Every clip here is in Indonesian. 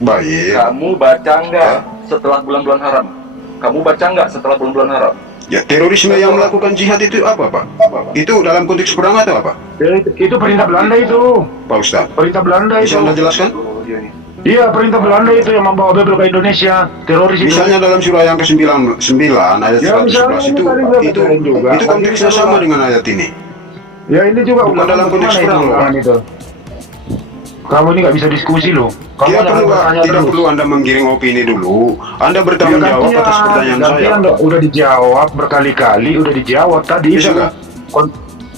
Baik. Kamu baca nggak setelah bulan-bulan haram? Kamu baca nggak setelah bulan-bulan haram? Ya, terorisme yang melakukan jihad itu apa, Pak? Itu dalam konteks perang atau apa, Itu perintah Belanda itu. Pak Ustaz? Perintah Belanda itu. Bisa Anda jelaskan? Oh, iya nih. Iya, perintah Belanda itu yang membawa bebel ke Indonesia. Teroris itu. Misalnya dalam surah yang ke-9 ayat Ya, 111 itu, misalnya tadi saya katakan juga. itu konteksnya sama dengan ayat ini. Ya ini juga Bukan dalam konteks mana perang, itu, loh. kan itu. Kamu ini nggak bisa diskusi loh. Kamu Tidak jangan perlu, bertanya tidak terus. perlu Anda menggiring opini dulu. Anda bertanggung jawab gantian, atas pertanyaan saya. gantian dong. Udah dijawab berkali-kali, udah dijawab tadi. Bisa itu. nggak?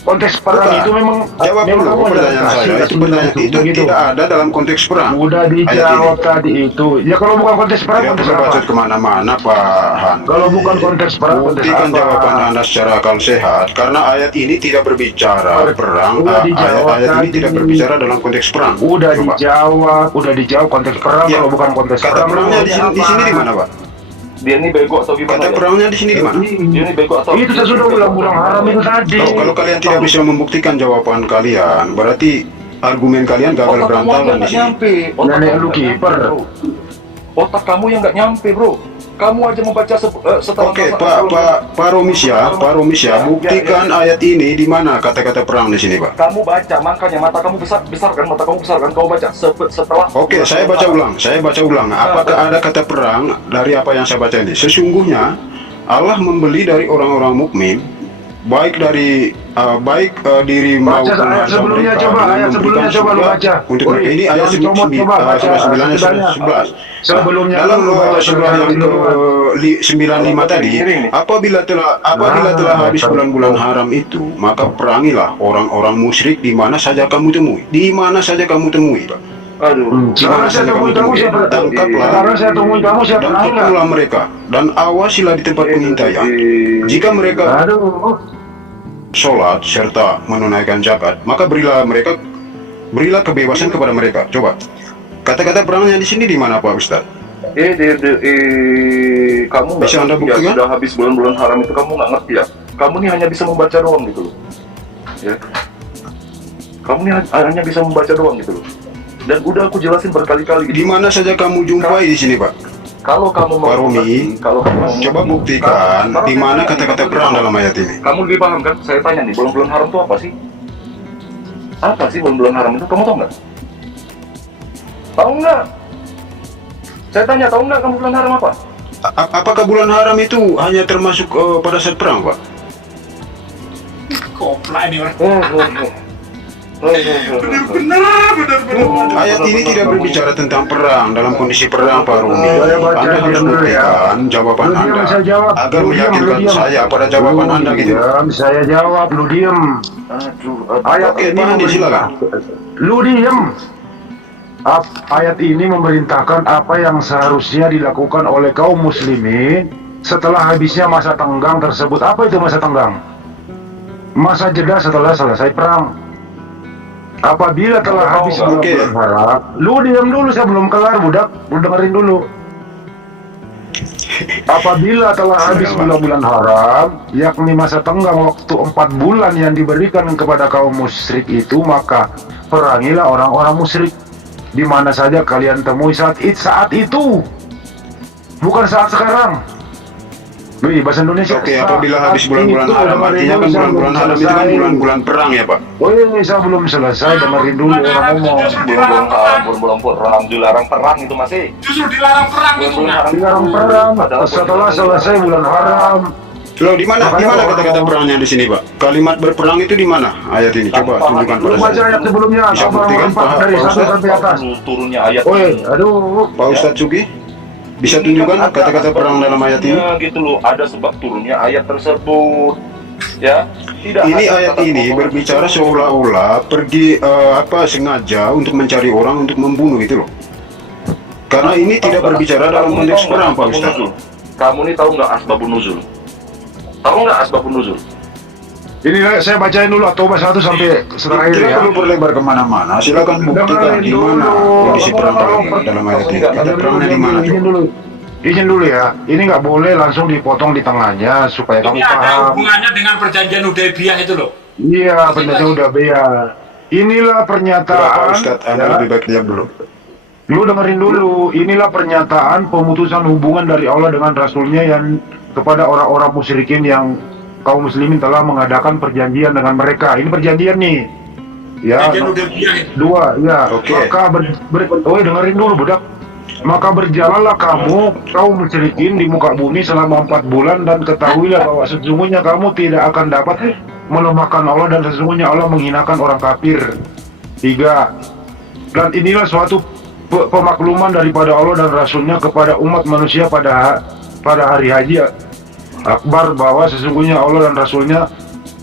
Konteks perang Bukan. itu memang Jawab memang dulu kamu pertanyaan kasih, saya. kasih Itu pertanyaan itu begitu. tidak ada dalam konteks perang. Udah Ayat dijawab ini. tadi itu. Ya kalau bukan konteks perang, Tidak konteks perlu apa? bacot kemana-mana, Pak Han. Kalau bukan konteks perang, konteks Buktikan apa? jawaban Anda secara akal sehat. Karena ayat ini tidak berbicara perang. Udah dijawab Ayat ini tadi. tidak berbicara dalam konteks perang. Udah Coba. dijawab konteks perang. Ya, Kalau bukan konteks kata perang, perangnya di sini di mana, Pak? Dia ini bego atau gimana? Kata ya? perangnya di sini di mana? Dia ini bego atau? Itu saya sudah ulang-ulang haram itu tadi. Kalau kalian tidak bisa membuktikan jawaban kalian, berarti argumen kalian gagal Otak kamu aja berantakan di nggak sini. nyampe. Otak Nenek kamu lu nggak kiper. nyampe, bro. Otak kamu yang nggak nyampe, bro. Kamu aja membaca setelah. Oke, Pak Romis ya, buktikan ayat ini di mana kata-kata perang di sini, Pak. Kamu baca, makanya mata kamu besar kan, mata kamu besar kan, kamu baca setelah. Oke, saya baca ulang. Apakah ada kata perang dari apa yang saya baca ini? Sesungguhnya Allah membeli dari orang-orang mukmin, baik diri Baca maupun ayat harta sebelumnya, mereka, coba dengan ayat memberikan sebelumnya, coba lu surga baca. untuk Woi, ini ayat jangan comot, coba baca surah 9 ayat sebelumnya. 11. Sebelumnya Dalam lu baca surah yang ke-95 tadi, apabila telah habis bulan-bulan haram itu, maka perangilah orang-orang musyrik di mana saja kamu temui. Di mana saja kamu temui, Pak. Aduh. Sekarang saya temui kamu siapa? Tangkaplah Sekarang saya temui kamu siapa? dan pukullah mereka dan awasilah di tempat pengintaian. Jika mereka Aduh. sholat serta menunaikan zakat, maka berilah kebebasan kepada mereka. Coba kata-kata perangnya di sini di mana, Pak Ustaz? Kamu nggak Bisa Anda ngerti ya, buktikan? sudah habis bulan-bulan haram itu kamu nggak ngerti ya. Kamu nih hanya bisa membaca doang gitu loh. Ya. Kamu nih hanya bisa membaca doang gitu loh. Dan udah aku jelasin berkali-kali Di gitu. mana saja kamu jumpai di sini, Pak? Kalau kamu mau Pak Romi, kalau kamu mau coba buktikan Sekarang di saya mana tanya nih, kata-kata kamu perang lebih dalam paham. ayat ini. Kamu lebih paham kan? Saya tanya nih, bulan-bulan haram itu apa sih? Apa sih bulan-bulan haram itu? Kamu tahu nggak? Tahu nggak? Saya tanya, tahu nggak kamu bulan haram apa? Apakah bulan haram itu hanya termasuk pada saat perang, Pak? Kopla ini orang. Ayat ini tidak berbicara tentang perang dalam kondisi perang, Pak Rumi. Anda harus buktikan jawaban Lu diam, Anda saya jawab. agar Lu diam, meyakinkan lu diam. saya pada jawaban Lu Anda gitu. diam, saya jawab, lu diem. Ayat Oke, ini Pak Andi, silakan. Lu diem. Ayat ini memerintahkan apa yang seharusnya dilakukan oleh kaum muslimin setelah habisnya masa tenggang tersebut. Apa itu masa tenggang? Masa jeda setelah selesai perang. Apabila telah habis bulan haram, lu diam dulu, saya belum kelar, budak, lu dengerin dulu. Apabila telah habis bulan-bulan haram, yakni masa tenggang waktu 4 bulan yang diberikan kepada kaum musyrik itu, maka perangilah orang-orang musyrik di mana saja kalian temui saat itu, bukan saat sekarang. Wih, bahasa Indonesia. Oke, apabila habis bulan-bulan haram, artinya kan bulan-bulan haram itu kan bulan-bulan perang ya, Pak? Wih, saya belum selesai, dengerin dulu orang ngomong. Bulan-bulan haram, bulan-bulan perang, dilarang perang itu masih. Justru dilarang perang itu. Bulan-bulan haram. Dilarang perang setelah selesai bulan haram. Loh, di mana kata-kata perangnya di sini, Pak? Kalimat berperang itu di mana? Ayat ini coba tunjukkan pada Lu baca saya. ayat sebelumnya, Bisa buktikan, empat Pak dari 1 Ustaz? sampai atas. Turunnya ayat. Woi, aduh. Pak Ustadz Sugi, bisa tunjukkan kata-kata perang dalam ayat ini? Gitu loh, ada sebab turunnya ayat tersebut. Ya, tidak. Ini ada ayat kata ini pokok. berbicara seolah-olah pergi sengaja untuk mencari orang untuk membunuh itu loh. Karena ini tidak berbicara dalam konteks perang, Pak Ustadz. Kamu nih tahu nggak asbabun nuzul? Tahu nggak asbabun nuzul? Ini saya bacain dulu At-Taubah 1 sampai terakhir Tidak ya. perlu berlebar kemana-mana. Silakan buktikan di mana kondisi perang dalam ayat ini. Kata perangnya di mana? Izin dulu. Izin dulu ya. Ini nggak boleh langsung dipotong di tengahnya supaya kamu Ini ada paham. hubungannya dengan perjanjian Hudaybiyah itu loh. Iya, benar udah bea. Inilah Pak pernyataan. Ustadz, Anda ya. lebih baik diam dulu. Lu dengerin dulu, inilah pernyataan pemutusan hubungan dari Allah dengan Rasulnya yang kepada orang-orang musyrikin yang kaum muslimin telah mengadakan perjanjian dengan mereka. Ini perjanjian nih. Ya, Perjanjian Hudaybiyah itu. dua, ya. Oke. Maka dengerin dulu, budak. Maka berjalanlah kamu, kaum musyrikin di muka bumi selama 4 bulan dan ketahuilah bahwa sesungguhnya kamu tidak akan dapat melemahkan Allah dan sesungguhnya Allah menghinakan orang kafir. 3. Dan inilah suatu pemakluman daripada Allah dan Rasulnya kepada umat manusia pada hari haji akbar bahwa sesungguhnya Allah dan Rasulnya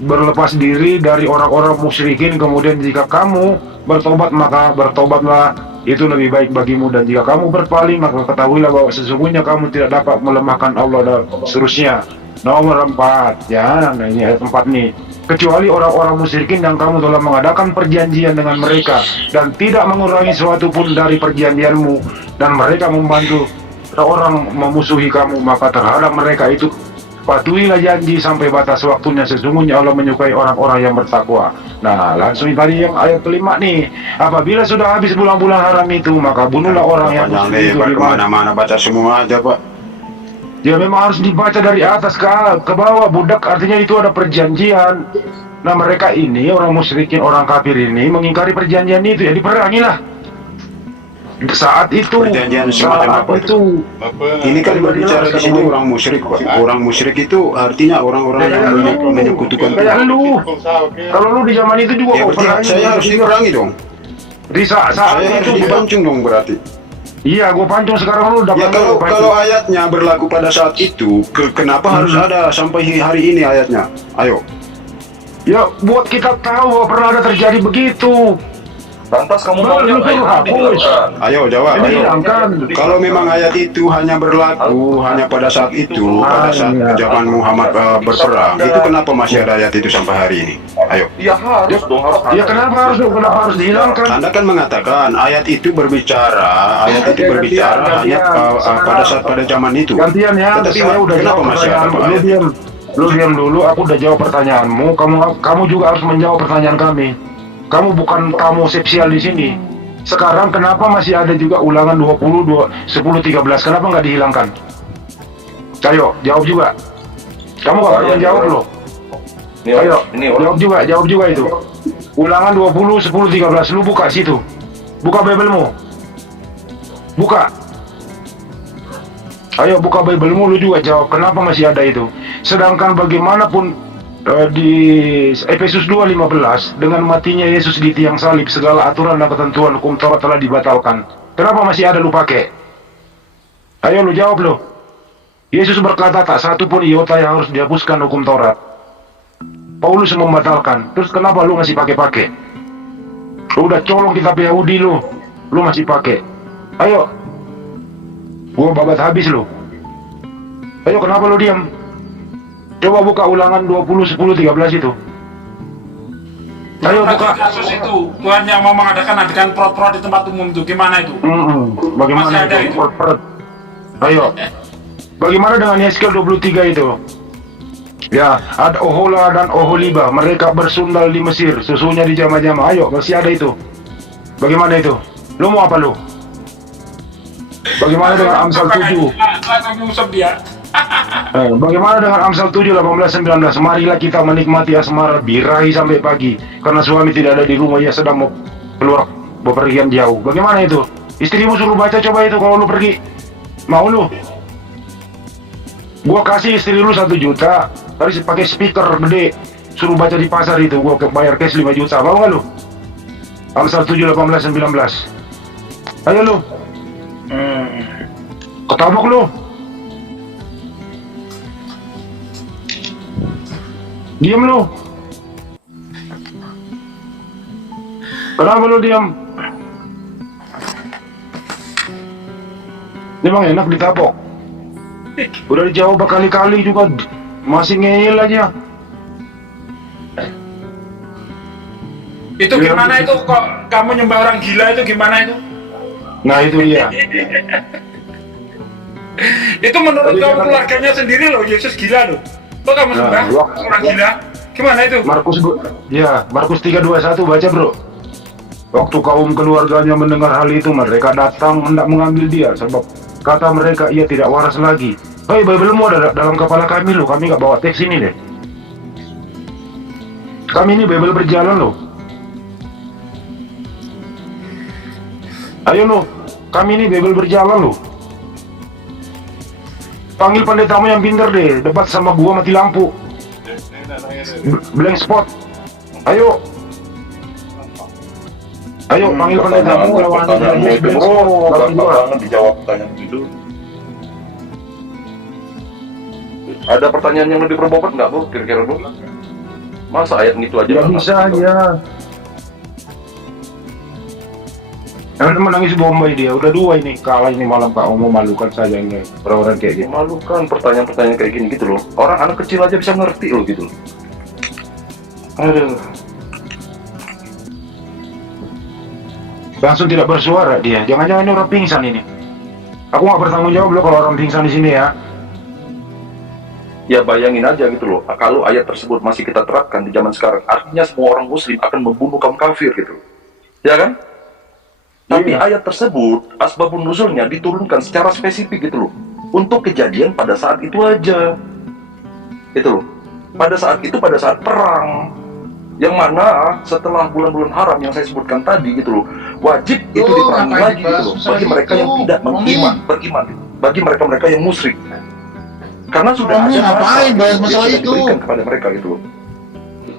berlepas diri dari orang-orang musyrikin. Kemudian jika kamu bertobat maka bertobatlah, itu lebih baik bagimu, dan jika kamu berpaling maka ketahuilah bahwa sesungguhnya kamu tidak dapat melemahkan Allah dan seterusnya. Nomor 4 ya, nah ini ayat 4 nih. Kecuali orang-orang musyrikin yang kamu telah mengadakan perjanjian dengan mereka dan tidak mengurangi suatu pun dari perjanjianmu, dan mereka membantu orang memusuhi kamu, maka terhadap mereka itu patuhilah janji sampai batas waktunya, sesungguhnya Allah menyukai orang-orang yang bertakwa. Nah, langsung tadi yang ayat kelima nih, apabila sudah habis bulan-bulan haram itu, maka bunuhlah orang yang Panjang musyrik itu lebar di mana. kemana-mana baca semua aja Pak. Ya memang harus dibaca dari atas ke bawah, budak, artinya itu ada perjanjian. Nah mereka ini, orang musyrikin, orang kafir ini mengingkari perjanjian itu, ya diperangilah. Saat itu, Perjanjian semacam apa itu. Ini kan berbicara di sini orang musyrik Pak. Orang musyrik itu artinya orang-orang yang menyekutukan Kayak Tuhan. lu, kalau lu di zaman itu juga Ya kau berarti perangi. saya harus diperangi dong. Di saat Saya harus itu, budak. dipancung dong berarti. Iya, gua pancung sekarang lu Ya dapat. kalau ayatnya berlaku pada saat itu, kenapa harus ada sampai hari ini ayatnya? Ayo. Ya buat kita tahu bahwa pernah ada terjadi begitu. Lantas kamu Bang, maunya lu ayat hapus. ini dihilangkan. Ayo jawab, Ini ayo. hilangkan. Kalau memang ayat itu hanya berlaku hanya pada saat itu, pada saat zaman Muhammad berperang, itu kenapa masih ada ayat itu sampai hari ini? Ayo. Ya harus dong, harus Ya ada. kenapa harus dihilangkan? Anda kan mengatakan ayat itu berbicara hanya pada zaman itu. Gantian ya, Tetapi saya udah kenapa jawab masih ada pertanyaanmu. Pak, Lu ayat? diam. Lu diam dulu, aku udah jawab pertanyaanmu. Kamu juga harus menjawab pertanyaan kami. Kamu bukan tamu spesial di sini. Sekarang kenapa masih ada juga ulangan 20, 10, 13? Kenapa nggak dihilangkan? Ayo, jawab juga. Kamu nggak pernah jawab loh. Ini Ayo, ini orang jawab juga itu. Ulangan 20, 10, 13. Lu buka situ. Buka Bible-mu. Buka. Ayo buka Bible-mu, lu juga jawab kenapa masih ada itu. Sedangkan bagaimanapun di Efesus 2:15, dengan matinya Yesus di tiang salib, segala aturan dan ketentuan hukum Taurat telah dibatalkan. Kenapa masih ada lu pakai? Ayo lu jawab lu. Yesus berkata tak satu pun iota yang harus dihapuskan hukum Taurat. Paulus membatalkan. Terus kenapa lu masih pakai? Lu udah colong kitab Yahudi lu masih pakai. Ayo. Gua babat habis lu. Ayo kenapa lu diam? Coba buka ulangan 20, 10, 13 itu. Ayo buka. Kasus itu Tuhan yang mau mengadakan adegan prot-prot di tempat umum itu gimana itu? Bagaimana Masih ada itu? itu. Ayo. Bagaimana dengan Yeskel 23 itu? Ya, ada Ohola dan Oholiba, mereka bersundal di Mesir, susunya di jama-jama. Ayo, masih ada itu. Bagaimana itu? Lu mau apa lu? Bagaimana dengan Amsal 7? Langsung nyungsep dia. Bagaimana dengan Amsal 7, 18, 19? Marilah kita menikmati asmara birahi sampai pagi, karena suami tidak ada di rumah, ia sedang mau keluar bepergian jauh. Bagaimana itu? Istrimu suruh baca coba itu kalau lu pergi. Mau lu? Gua kasih istri lu 1 juta, harus pakai speaker gede, suruh baca di pasar itu, gua bayar cash 5 juta. Mau nggak lu? Amsal 7, 18, 19. Ayo lu. Ketabok lu. Diam lu. Kenapa lu diam? Memang enak ditapok. Udah dijawab berkali-kali juga masih ngeyel aja. Itu gimana itu kok kamu nyembah orang gila itu gimana itu? Nah itu dia. Itu menurut Tadi kamu dia keluarganya sendiri loh, Yesus gila loh. Kok kamu Nah, sembah orang gila? Gimana itu? Markus 3:21 baca bro. Waktu kaum keluarganya mendengar hal itu, mereka datang hendak mengambil dia, sebab kata mereka ia tidak waras lagi. Hei, Bible-mu ada dalam kepala kami loh, kami nggak bawa teks ini deh. Kami ini Bible berjalan loh. Ayo loh, kami ini Bible berjalan loh. Panggil pendetamu yang pintar deh, debat sama gua mati lampu. Blank spot. Ayo. Ayo panggil pendetamu lawan pertanyaan itu blank bro, spot. Lawan gampang gua. banget dijawab pertanyaan itu. Ada pertanyaan yang lebih berbobot nggak bro, kira-kira bro? Masa ayat gitu aja Ya nggak bisa ngerti, bro? aja. Yang menangis Bombay dia, udah 2 ini, kalah ini malam Kak Om, memalukan saja ini orang-orang kayak gitu. Memalukan pertanyaan-pertanyaan kayak gini gitu loh. Orang anak kecil aja bisa ngerti loh gitu loh. Aduh. Langsung tidak bersuara dia, jangan-jangan ini orang pingsan ini. Aku nggak bertanggung jawab loh kalau orang pingsan di sini ya. Ya bayangin aja gitu loh, kalau ayat tersebut masih kita terapkan di zaman sekarang, artinya semua orang muslim akan membunuh kaum kafir gitu. Ya kan? Tapi Iya. ayat tersebut, asbabun nuzulnya diturunkan secara spesifik gitu loh. Untuk kejadian pada saat itu aja. Gitu loh. Pada saat itu, pada saat perang. Yang mana setelah bulan-bulan haram yang saya sebutkan tadi gitu loh, wajib itu diperangi ngapain lagi gitu dibahas loh. masalah Bagi mereka itu? yang tidak beriman. Bagi mereka-mereka yang musyrik. Karena sudah Romi ada ngapain bahas yang masalah sudah itu? diberikan kepada mereka gitu loh.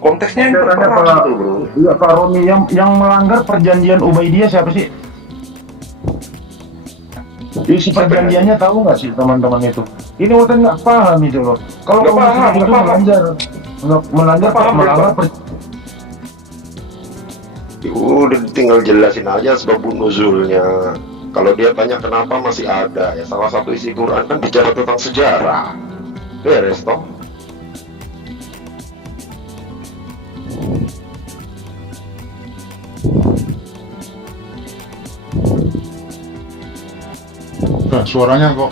Konteksnya yang Katanya perang Pak, gitu bro. iya Pak Romi, yang melanggar perjanjian Ubaidiyah siapa sih? Isi perjanjiannya tahu nggak sih teman-teman itu? Ini orang nggak paham itu loh. Kalau Nggak kamu paham, itu nggak paham. melanggar Nggak paham, melanggar Udah tinggal jelasin aja sebab nuzulnya. Kalau dia tanya kenapa masih ada, ya salah satu isi Quran kan bicara tentang sejarah. Beres toh. Nah, suaranya kok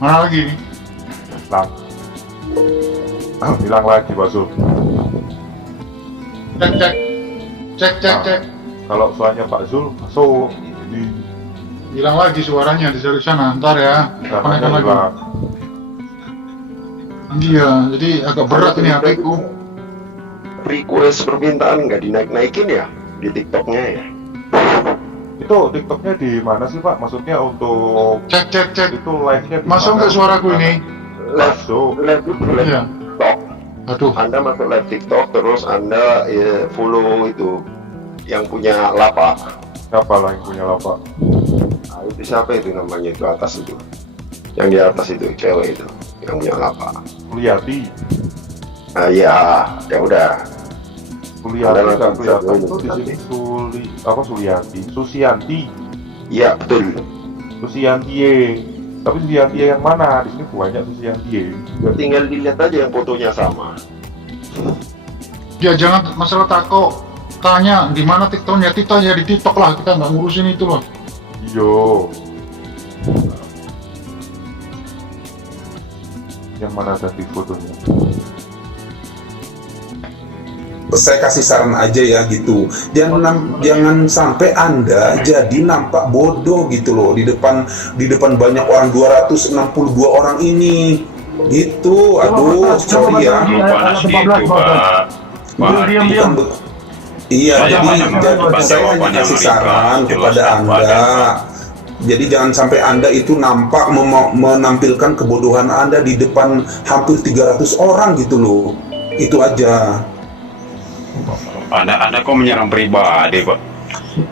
mana lagi nih? Bilang lagi Pak Zul. Cek cek cek cek cek. Kalau suaranya Pak Zul masuk ini Hilang lagi suaranya di sana. Ntar ya. namanya Konekkan lagi. hilang. Iya, jadi agak berat ini HP ku. Request permintaan nggak dinaik-naikin ya di TikToknya ya. Itu TikToknya di mana sih Pak? Maksudnya untuk Cek cek cek. itu live-nya di Masuk mana? nggak suaraku ini? Masuk. Live itu live Iya. TikTok. Aduh. Anda masuk live TikTok terus Anda follow itu yang punya lapak. Siapa lah yang punya lapak? Nah, itu siapa itu namanya itu atas itu? Yang di atas itu cewek itu yang punya lapak. Kuliati. Nah, ya udah. Kuliati Ada nggak langsung kelihatan bisa itu di nanti. sini Suliati. Susianti. Iya betul. Susiantie. Tapi Susiantie yang mana? Di sini banyak Susiantie. Ya, tinggal dilihat aja yang fotonya sama. Ya jangan masalah tako. Tanya di mana TikToknya, kita ya di TikTok lah, kita nggak ngurusin itu loh. Yo. Yang mana tadi fotonya? Saya kasih saran aja ya gitu, jangan sampai Anda jadi nampak bodoh gitu loh di depan banyak orang, 262 orang ini gitu. Aduh, sorry ya. Panas gitu, Pak. Pak Diam, Hadi. diam. Iya, Jangan jadi saya hanya kasih saran kepada Anda. Jadi jangan sampai Anda itu nampak menampilkan kebodohan Anda di depan hampir 300 orang gitu loh. Itu aja. Anda kok menyerang pribadi, Pak?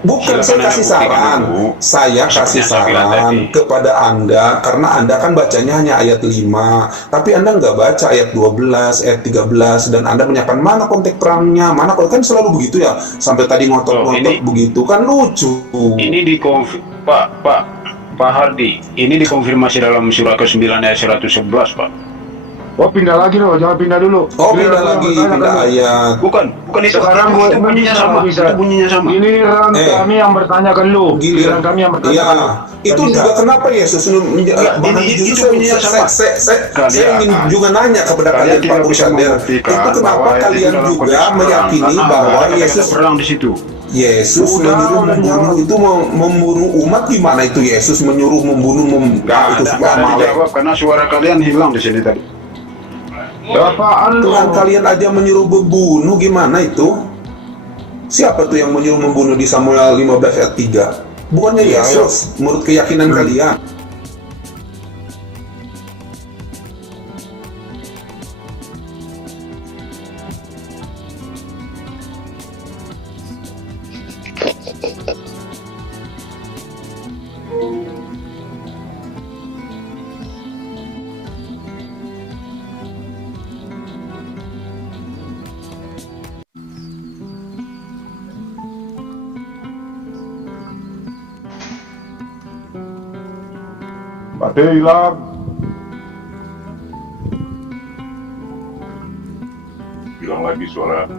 Bukan, Silakan saya Anda kasih buktikan saran. dulu. Saya Seperti kasih yang saya bilang saran tadi. kepada Anda, karena Anda kan bacanya hanya ayat 5, tapi Anda nggak baca ayat 12, ayat 13, dan Anda menyiapkan mana konteks perangnya, mana kan selalu begitu ya, sampai tadi ngotot-ngotot ini- begitu, kan lucu. Ini Pak Hardi, ini dikonfirmasi dalam surah ke-9 ayat 111, Pak. Oh pindah lagi loh, jangan pindah dulu. Oh, Giliran pindah gua lagi, bertanya pindah kan, ayat. Bukan itu. Sekarang gue itu bunyinya sama. bisa. Itu bunyinya sama. Giliran kami yang bertanya ke lu. Giliran kami yang bertanya Iya, ke lu. itu Nggak juga bisa. kenapa Yesus itu bunyinya sama. saya ingin juga nanya kepada Kalian kalian Pak tidak bisa Busader, membuktikan itu kenapa bahwa ayat itu kalian dalam juga konteks perang, meyakini karena bahwa ada kata-kata Yesus perang di situ. Yesus Udah membunuh itu membunuh umat, gimana itu Yesus menyuruh membunuh Nggak itu ada, suka nggak ada Amalek. dijawab karena suara kalian hilang di sini tadi. Apaan lu? Tuhan kalian aja menyuruh membunuh, gimana itu? Siapa tuh yang menyuruh membunuh di Samuel 15 ayat 3? Bukannya Yesus, menurut keyakinan kalian. Pak D hilang. Hilang lagi suara.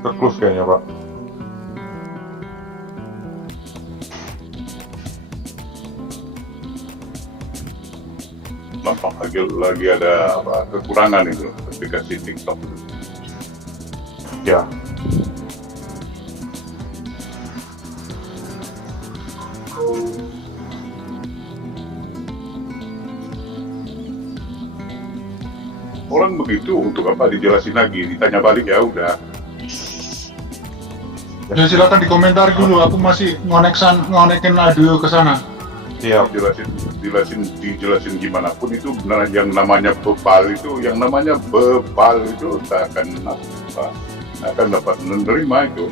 Terklus kayaknya Pak. Nampak lagi ada apa, kekurangan itu aplikasi TikTok. Ya. Orang begitu untuk apa dijelasin lagi, ditanya balik ya udah. Ya silakan dikomentar dulu, aku masih ngonekin audio ke sana. Siap. Dijelasin gimana pun itu benar, yang namanya bebal itu, tak akan apa, akan dapat menerima itu.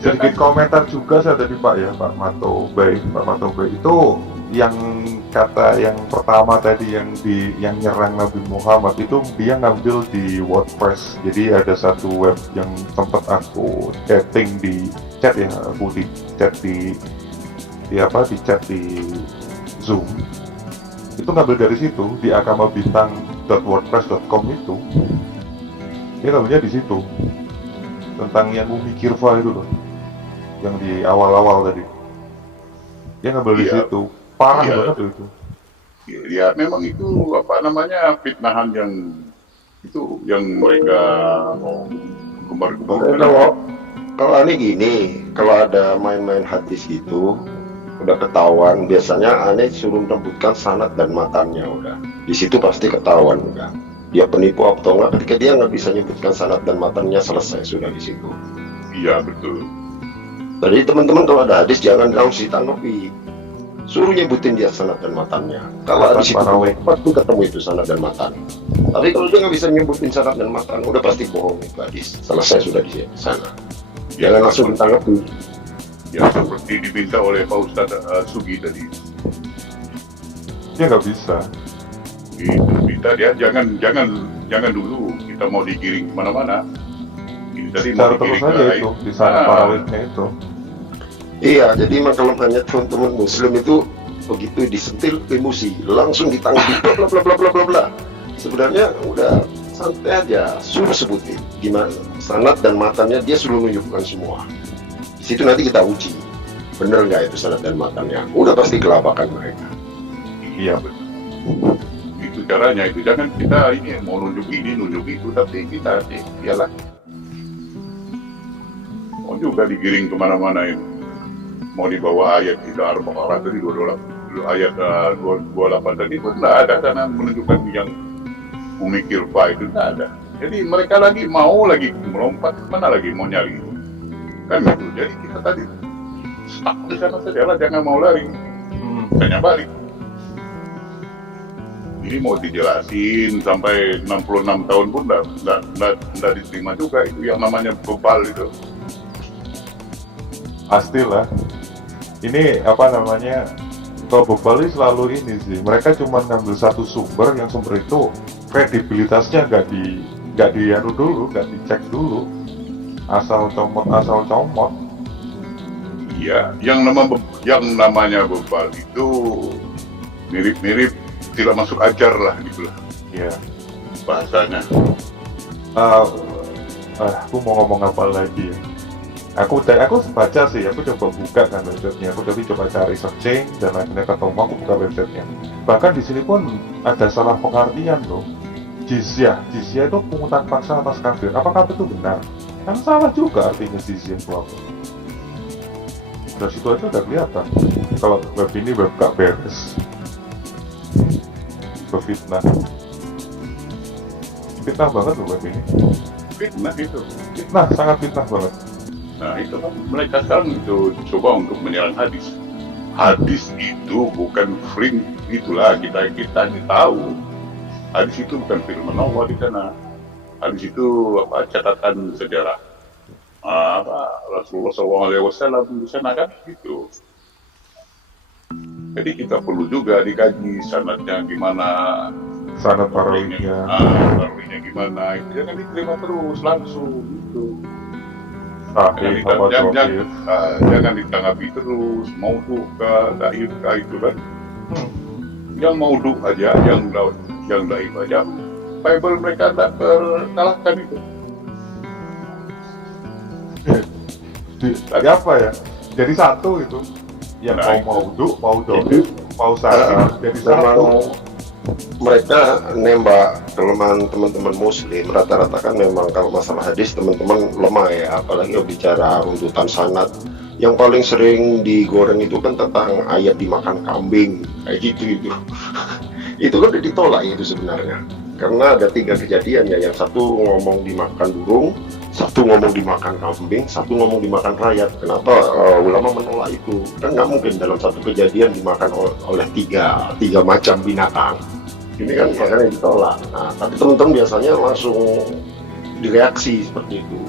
Sedikit komentar juga saya tadi Pak ya, Pak Mato Bay itu yang kata yang pertama tadi yang nyerang Nabi Muhammad itu dia ngambil di WordPress. Jadi ada satu web yang sempat aku chatting di chat ya, aku di chat di chat di Zoom. Itu ngambil dari situ di akamabintang.wordpress.com itu. Dia ngambilnya di situ. Tentang yang Umi Kirva itu loh. Yang di awal-awal tadi. Dia ngambil di Iya. situ. Parah Iya. banget itu. Ya memang itu apa namanya fitnahan yang itu yang mereka gembar-gembar. Kalau aneh gini, kalau ada main-main hadis gitu, udah ketahuan. Biasanya aneh suruh merebutkan sanad dan matannya udah. Di situ pasti ketahuan udah. Dia penipu atau enggak? Ketika dia nggak bisa nyebutkan sanad dan matannya, selesai sudah di situ. Iya betul. Jadi teman-teman kalau ada hadis jangan langsung ditanggapi. Suruh nyebutin dia sanad dan matannya. Kalau Matan hadis itu Parawe. pasti ketemu itu sanad dan matan. Tapi kalau dia nggak bisa nyebutin sanad dan matan, udah pasti bohong itu hadis. Selesai sudah di sana. Jangan langsung ditanggapi. Ya seperti diminta oleh Pak Ustadz Sugi tadi. Dia nggak bisa. Gitu, minta dia jangan dulu kita mau digiring kemana-mana. Ini tadi Cara mau terus digiring aja ke itu di sana parawitnya itu. Iya, jadi makanya teman-teman muslim itu begitu disentil emosi, langsung ditanggapi bla bla bla bla bla bla bla. Sebenarnya udah santai aja, suruh sebutin gimana sanad dan matannya, dia suruh nunjukkan semua. Di situ nanti kita uji, bener nggak itu sanad dan matannya. Udah pasti kelabakan mereka. Iya. itu caranya itu. Jangan kita ini mau nunjuk ini nunjuk itu, tapi kita iyalah mau juga digiring kemana-mana itu. Mau dibawa ayat kita Al-Baqarah tadi 28 ayat 28 tadi pun tidak ada karena menunjukkan yang memikir itu tidak ada. Jadi mereka lagi mau lagi melompat kemana lagi mau nyari kan gitu. Jadi kita tadi stuck di sana saja lah, jangan mau lari, tanya balik. Ini mau dijelasin sampai 66 tahun pun tidak diterima juga itu yang namanya bebal itu. Pastilah. Ini apa namanya? Kalau bebal ini selalu ini sih. Mereka cuma ngambil satu sumber, yang sumber itu kredibilitasnya nggak dianu dulu, nggak dicek dulu. Asal comot. Iya, yang namanya bebal itu mirip-mirip tidak masuk ajar lah gitu lah Iya. bahasanya. Aku mau ngomong apa lagi ya? Aku baca sih, aku coba buka kan websitenya, aku coba cari searching dan akhirnya ketemu, aku buka websitenya. Bahkan di sini pun ada salah pengertian loh. Jizyah itu pungutan paksa atas kafir. Apakah itu benar? Kan salah juga artinya jizyah itu apa. Dari situ aja udah kelihatan kalau web ini web gak beres, fitnah banget loh web ini. Fitnah itu. Fitnah, sangat fitnah banget. Nah itu kan mereka sekarang itu coba untuk menyerang hadis. Hadis itu bukan frame itulah kita ini tahu. Hadis itu bukan firman Allah di sana. Hadis itu catatan sejarah Rasulullah SAW di sana kan gitu. Jadi kita perlu juga dikaji sanadnya gimana, Sanad perawinya. perawinya gimana, itu jangan diterima terus langsung gitu. Jangan ditanggapi terus, mau buka, daif itu kan. Yang mau aja, yang daif aja, Bible mereka tak terkalahkan itu. Jadi apa ya? Jadi satu itu. Yang mau doib, mau sakit, jadi satu. Mereka nembak kelemahan teman-teman muslim rata-rata kan memang kalau masalah hadis teman-teman lemah ya, apalagi bicara runtutan sanad. Yang paling sering digoreng itu kan tentang ayat dimakan kambing kayak gitu. Itu kan ditolak itu sebenarnya karena ada 3 kejadian ya, yang satu ngomong dimakan burung, satu ngomong dimakan kambing, satu ngomong dimakan rayat. Kenapa ulama menolak itu? Kan nggak mungkin dalam satu kejadian dimakan oleh tiga macam binatang. Ini kan makanya ditolak. Nah, tapi teman-teman biasanya langsung direaksi seperti itu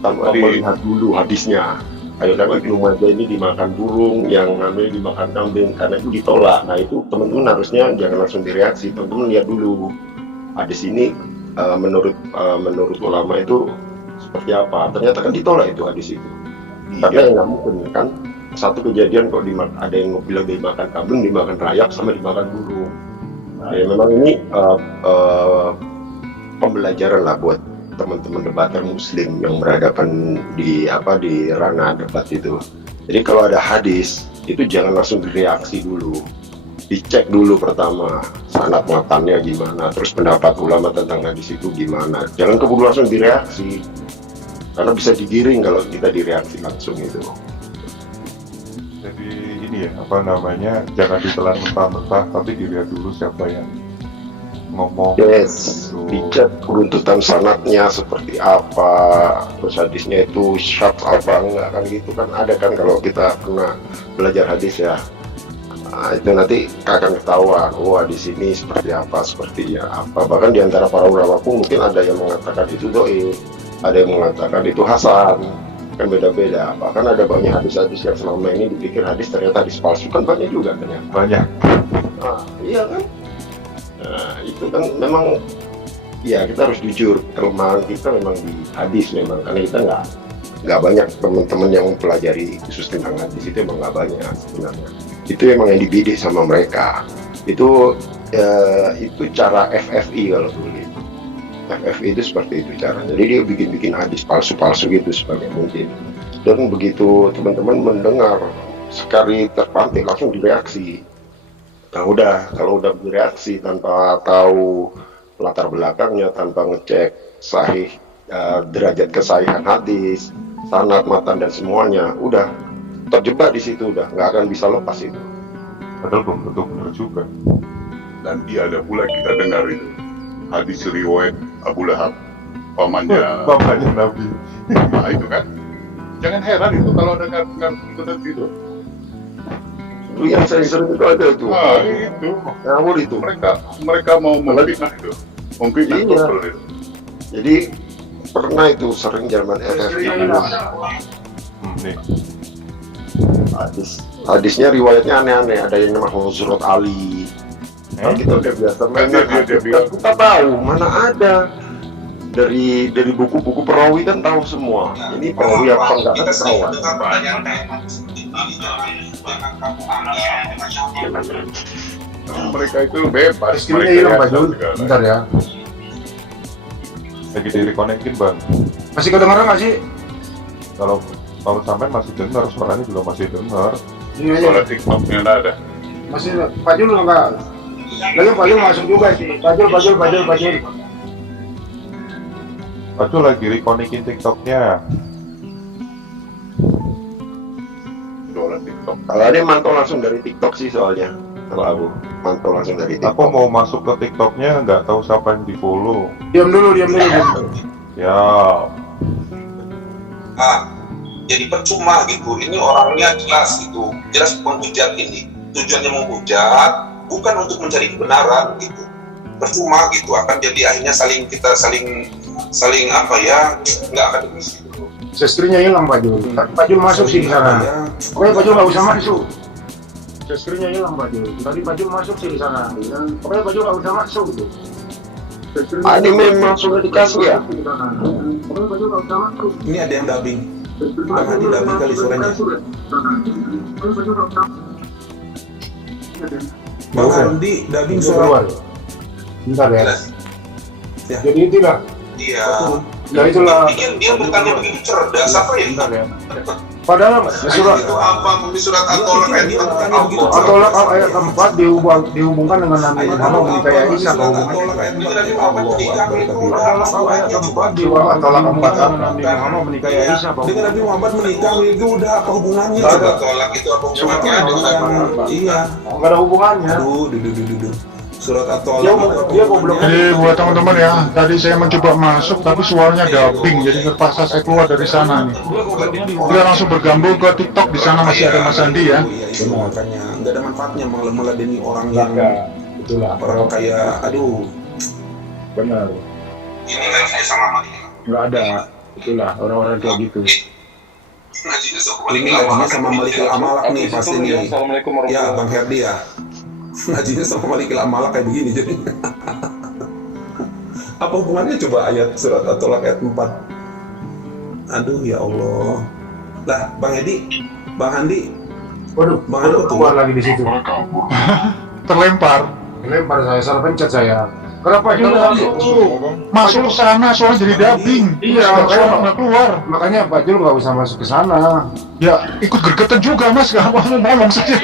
tanpa melihat dulu hadisnya. Ayo kan Ibnu Majah ini dimakan burung, yang namanya dimakan kambing, karena itu ditolak. Nah itu teman-teman harusnya jangan langsung direaksi. Teman-teman lihat dulu hadis ini menurut ulama itu seperti apa. Ternyata kan ditolak itu hadis itu. Karena nggak mungkin kan satu kejadian kok ada yang bilang dimakan kambing, dimakan rayap, sama dimakan burung. Ya memang ini pembelajaran lah buat teman-teman debater muslim yang berhadapan di ranah debat itu. Jadi kalau ada hadis itu jangan langsung direaksi dulu, dicek dulu pertama sanad matannya gimana, terus pendapat ulama tentang hadis itu gimana. Jangan keburu langsung direaksi karena bisa digiring kalau kita direaksi langsung itu. Jadi ini ya, jangan ditelan mentah-mentah, tapi dilihat dulu siapa yang ngomong. Yes, dicek runtutan sanadnya seperti apa, terus hadisnya itu syad apa enggak kan gitu kan. Ada kan kalau kita pernah belajar hadis ya, nah, itu nanti akan ketahuan, di sini seperti apa. Bahkan diantara para ulama pun mungkin ada yang mengatakan itu dhaif, ada yang mengatakan itu hasan, kan beda-beda. Bahkan ada banyak hadis-hadis yang selama ini dipikir hadis, ternyata hadis palsu kan banyak juga ternyata. Banyak. Nah, iya kan. Nah, itu kan memang ya kita harus jujur, kelemahan kita memang di hadis memang, karena kita nggak banyak teman-teman yang mempelajari khusus tentang hadis itu, emang nggak banyak sebenarnya. Itu emang yang dibidik sama mereka. Itu cara FFI kalau dulu itu. FFI itu seperti itu caranya. Jadi dia bikin hadis palsu-palsu gitu sebagai mungkin. Dan begitu teman-teman mendengar sekali terpantik langsung direaksi. Nah kalau udah bereaksi tanpa tahu latar belakangnya, tanpa ngecek sahih derajat kesahihan hadis, sanad, matan dan semuanya, udah terjebak di situ, udah nggak akan bisa lepas itu. Padahal belum tentu benar juga. Nanti ada pula kita dengar itu hadis riwayat Abu Lahab, pamannya Nabi. Nah itu kan, jangan heran itu kalau dengar itu nanti itu. Itu yang sering-sering itu ada tuh. Nah itu, ngawur itu. Mereka mau memfitnah itu, memfitnah Iya. betul itu. Jadi pernah itu sering zaman FFI dulu. Nih, Hadisnya riwayatnya aneh-aneh, ada yang nama Huzrat Ali. Kalau kita udah biasa main Dia bilang, kita tahu mana ada dari buku-buku perawi kan tahu semua. Ini perawi apa enggak kan ketahuan. mereka itu bebas. Ini hilang Pak Jul. Bentar ya. lagi direkonekin bang. Masih kedengeran nggak sih? Kalau Kalau sampai masih dengar, suaranya juga masih dengar. Ini aja. Soalnya TikToknya nggak ada. Masih Pak Jul enggak. Lagi Pak Jul masuk juga sih. Pak Jul. Pak Jul lagi reconnectin TikToknya. Soalnya TikTok. Kalau ini mantau langsung dari TikTok sih soalnya. Kalau aku mantau langsung dari Aku TikTok. mau masuk ke TikToknya, nggak tahu siapa yang di follow. Diam dulu. Ya, Jadi percuma gitu, ini orangnya jelas gitu, jelas menghujat ini. Tujuannya menghujat, bukan untuk mencari kebenaran gitu. Percuma gitu, akan jadi akhirnya kita saling apa ya, nggak akademis gitu. Sestrinya hilang Pak Jul. Pak Jul masuk sih di sana. Pokoknya Pak Jul nggak usah masuk. Sestrinya hilang Pak Jul. Tadi Pak Jul masuk sih di sana. Pokoknya Pak Jul nggak usah masuk gitu. Ini memang sudah dikasih ya. Pokoknya Pak Jul nggak usah masuk. Ini ada yang dubbing. Bang Hadi dubbing kali suaranya. Bang Hadi dubbing suara. Bentar ya. Ya. Jadi itulah. Iya. Ya itulah. Dia bukannya begitu cerdas apa ya? Bentar ya. Padahal surat Itu apa? Di surat At-Tolak ayat atau ayat 4 dihubungkan dengan Nabi Muhammad menikahi Isa. Atolak ayat 4 dengan Nabi Muhammad menikahi Isa. Dengan Nabi Muhammad menikah itu udah apa hubungannya? Coba tolak itu apa hubungannya dengan iya. Nggak ada hubungannya. Aduh, surat At-Tolak. Dia goblok. Jadi buat teman-teman ya, tadi saya mencoba masuk tapi suaranya dubbing, jadi terpaksa saya keluar dari sana nih. Dia langsung bergabung ke TikTok, di sana masih ada Mas Andi ya. Iya, itu makanya nggak ada manfaatnya meladeni orang yang Itulah. orang kayak aduh. Benar. Ini ngajinya sama Malik. Nggak ada. Itulah orang-orang kayak gitu. Ini ngajinya sama Malikil Amalak nih pasti nih. Assalamualaikum Ya, warahmatullahi Bang Herdi ya. Ngajinya sama Malikil Amalak kayak begini jadi. Apa hubungannya coba ayat surat At-Tolak ayat 4? Aduh ya Allah. Lah, Bang Handi, Waduh, Bang Handi kok keluar keluar? lagi di situ. Terlempar. Lempar saya, salah pencet saya. Kenapa juga Masuk ke sana soalnya jadi dubbing. Iya, Suara nggak keluar. makanya Pak Jul nggak usah masuk ke sana. Ya ikut gergetan juga Mas, nggak mau ngomong saja.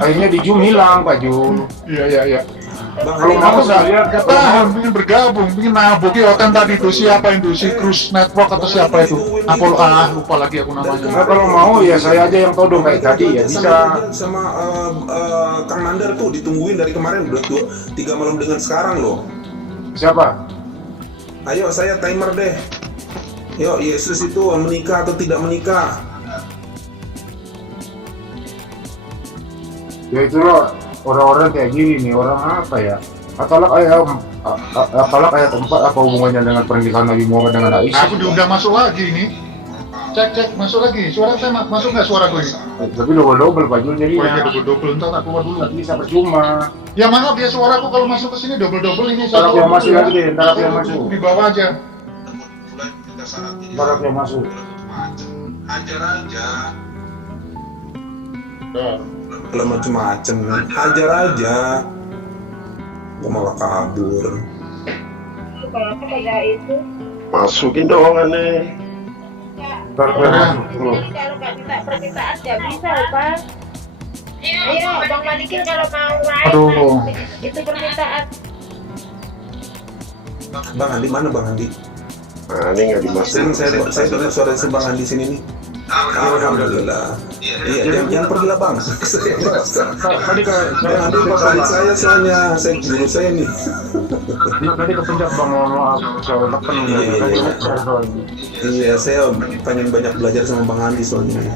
Akhirnya di Zoom hilang Pak Jul. Iya. Bang Kalau Handi, mau Aku nggak nggak tahan, ingin bergabung, ingin nabuki hotel tadi itu siapa itu si Cruise Network atau siapa itu? Apollo lupa lagi aku namanya. Nah, kalau mau ya saya aja yang todong kayak tadi ya bisa. sama Kang Nandar tuh ditungguin dari kemarin udah 3 malam dengan sekarang loh. Siapa? Ayo saya timer deh. Yuk, Yesus itu menikah atau tidak menikah? Ya itu loh orang-orang kayak gini nih, orang apa ya? Atolak ayat 4 apa hubungannya dengan pernikahan Nabi Muhammad dengan Aisyah? Aku diundang masuk lagi ini. Cek masuk lagi. Suara saya masuk nggak suaraku ini? Tapi double Pak Jul Oh iya jadinya. double entar tak keluar dulu. Nggak bisa percuma. Ya maaf ya suaraku kalau masuk ke sini double ini. Ntar aku yang masuk lagi deh, ntar aku yang masuk. Di bawah aja. Ntar aku yang masuk. Hajar aja. Nah. Kalau macem-macem, hajar aja. Gua malah kabur. Kalau aku kayak itu, Masukin dong aneh. Ntar aku yang masuk. jadi kalau nggak minta permintaan nggak bisa loh Pak. Ayo Bang Malikin kalau mau main Aduh. itu permintaan. Bang Andi mana Bang Andi? Nah, ini nggak dimasukin. Saya dengar suara si Bang Andi sini nih. Alhamdulillah. Iya, jangan pergi lah Bang. Saya merasa. Tadi Bang Andi favorit saya soalnya, saya guru saya nih. tadi kepencet Bang, mohon maaf. Saya tekan Iya, saya pengen banyak belajar sama Bang Andi soalnya.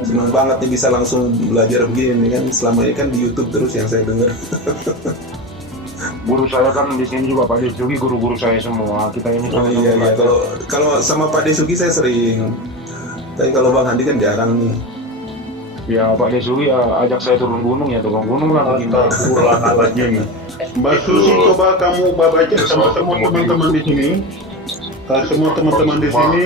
Senang banget nih bisa langsung belajar begini kan. Selama ini kan di YouTube terus yang saya dengar. Guru saya kan di sini juga Pak Desugi, guru-guru saya semua. Kita ini Oh iya, kalau sama Pak Desugi saya sering. Tapi kalau Bang Andi kan jarang nih. Ya Pak Desugi ajak saya turun gunung ya, tukang gunung lah begini. Mbak Susi, coba kamu baca sama semua teman-teman di sini. Semua teman-teman di sini,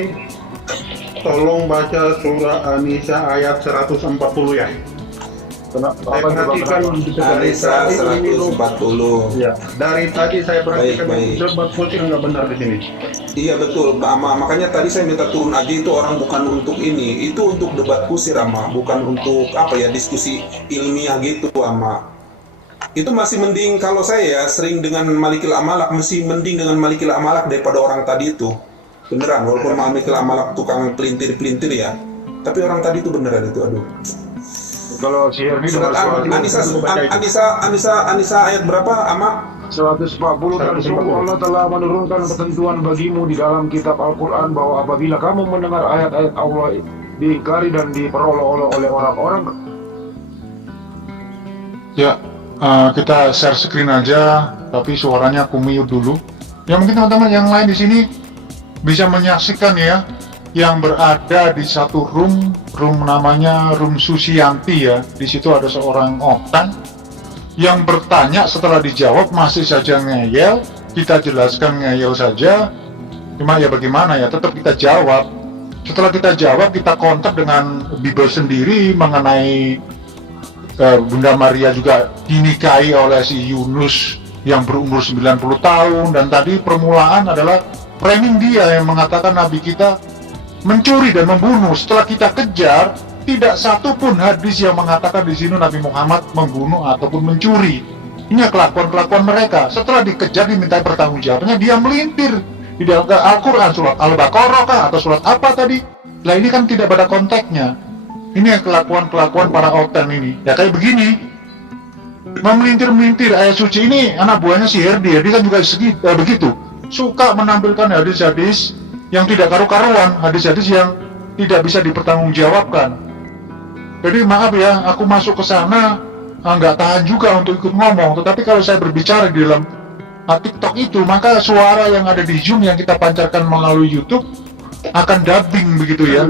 tolong baca surah An-Nisa ayat 140 ya. Saya perhatikan Anissa 140. Ya, dari tadi saya perhatikan Baik. debat full nggak benar di sini. Iya betul, makanya tadi saya minta turun aja, itu orang bukan untuk ini, itu untuk debat kusir ama, bukan untuk apa ya, diskusi ilmiah gitu ama. Itu masih mending, kalau saya ya sering dengan Malikil Amalak, masih mending dengan Malikil Amalak daripada orang tadi itu. Beneran, walaupun Malikil Amalak tukang pelintir-pelintir ya, tapi orang tadi itu beneran itu, aduh. Kalau si Herni Surat Anisa ayat berapa ama? 140 dan sungguh Allah telah menurunkan ketentuan bagimu di dalam kitab Al-Quran bahwa apabila kamu mendengar ayat-ayat Allah diingkari dan diperolok-olok oleh orang-orang. Ya, kita share screen aja, tapi suaranya aku mute dulu. Ya mungkin teman-teman yang lain di sini bisa menyaksikan ya, yang berada di satu room namanya room Susianti ya. Di situ ada seorang otan yang bertanya, setelah dijawab masih saja ngeyel. Kita jelaskan ngeyel saja, cuma ya bagaimana ya, tetap kita jawab. Setelah kita jawab, kita kontak dengan Bible sendiri mengenai Bunda Maria juga dinikahi oleh si Yunus yang berumur 90 tahun. Dan tadi permulaan adalah framing dia yang mengatakan Nabi kita mencuri dan membunuh. Setelah kita kejar, tidak satu pun hadis yang mengatakan di sini Nabi Muhammad membunuh ataupun mencuri. Ini kelakuan-kelakuan mereka. Setelah dikejar, diminta pertanggungjawabannya, dia melintir di dalam Al-Quran, surat Al-Baqarah kah atau surat apa tadi. Nah ini kan tidak pada konteksnya. Ini kelakuan-kelakuan para otan ini. Ya kayak begini, memelintir-melintir ayat suci ini. Anak buahnya si Herdi kan juga begitu. Suka menampilkan hadis-hadis yang tidak karu-karuan, hadis-hadis yang tidak bisa dipertanggungjawabkan. Jadi maaf ya, aku masuk ke sana nggak tahan juga untuk ikut ngomong. Tetapi kalau saya berbicara di dalam TikTok itu, maka suara yang ada di Zoom yang kita pancarkan melalui YouTube akan dubbing begitu ya.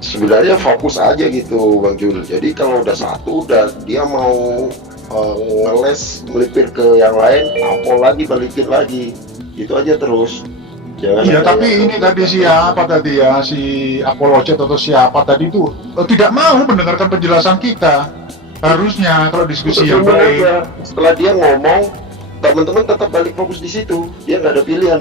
Sebenarnya fokus aja gitu Bang Jul. Jadi kalau udah satu, udah dia mau ngeles melipir ke yang lain, apalagi balikin lagi, itu aja terus. Jangan Iya, tapi ini tadi siapa tadi ya, si apologet atau siapa tadi itu tidak mau mendengarkan penjelasan kita. Harusnya kalau diskusi yang baik. Setelah dia ngomong, teman-teman tetap balik fokus di situ. Dia nggak ada pilihan.